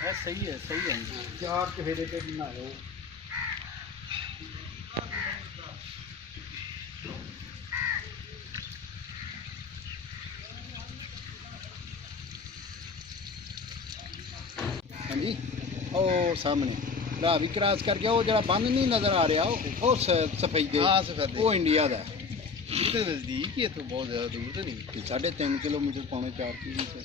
सही है सही है। चार चफेरे पे बनाओ। हाँ जी, ਉਹ ਸਾਹਮਣੇ ਰਾਵੀ ਕ੍ਰਾਸ ਕਰਕੇ ਉਹ ਜਿਹੜਾ ਬੰਨ ਨਹੀਂ ਨਜ਼ਰ ਆ ਰਿਹਾ ਉਹ ਸਫੈਦੇ हाँ सफेदे ਉਹ ਇੰਡੀਆ ਦਾ इतने नज़दीक ही है तो बहुत ज़्यादा दूर तो नहीं। 3.5 किलोमीटर पौने 4 किलोमीटर।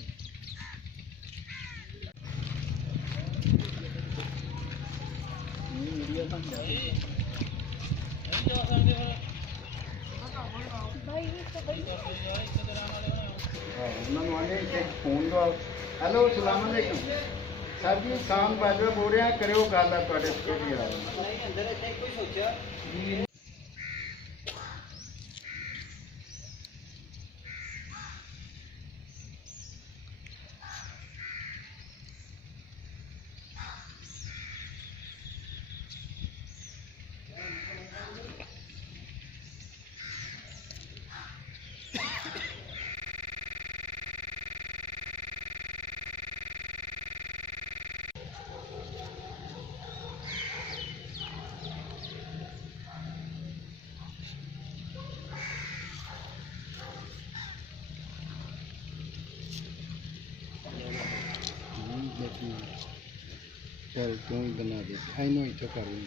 मीडिया बन फोन दो। हेलो सलाम अलैकुम सर जी, शाम बाजवा बोल रहे हैं, करो गल थोड़े चल क्यों बना दे फाइनल तो कर ली।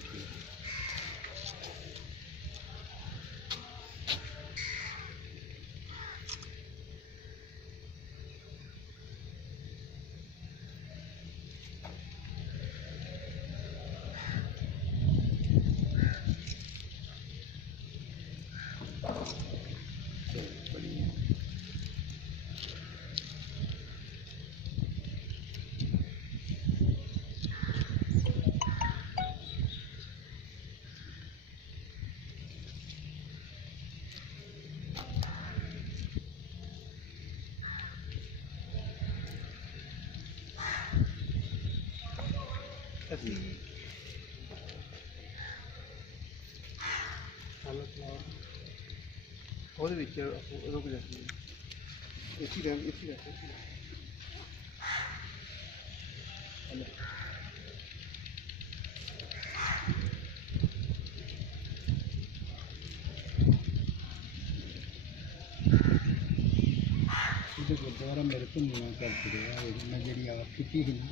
ਉਹਦੇ ਵਿੱਚ ਰੁਕ ਜਾਂਦੀ ਇਸੀ ਰਹਿ गुरुद्वारा मेरे को नीवा कर चुका मैं जी आप की ना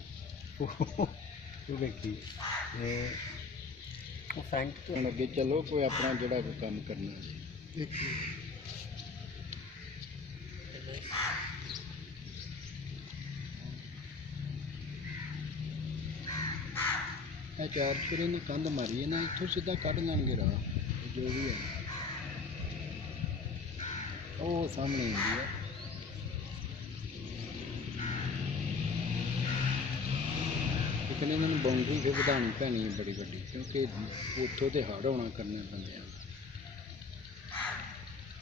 वो देखी हम अगे चलो कोई अपना जोड़ा कोई काम करना। चार छुरे ने कंध मारी है ना, इतों सीधा कढ़ लेंगे राह जो भी है वो सामने आती है। लेकिन इन्होंने बाउंड्री फिर बढ़ानी पैनी है बड़ी बड़ी, क्योंकि उतों तो हड़ होना करने बंद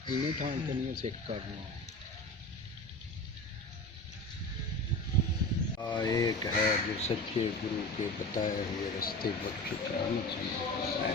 इन्ने थान तो नहीं सिख करना। एक है जो सच्चे गुरु के बताए हुए रास्ते पर चुका है।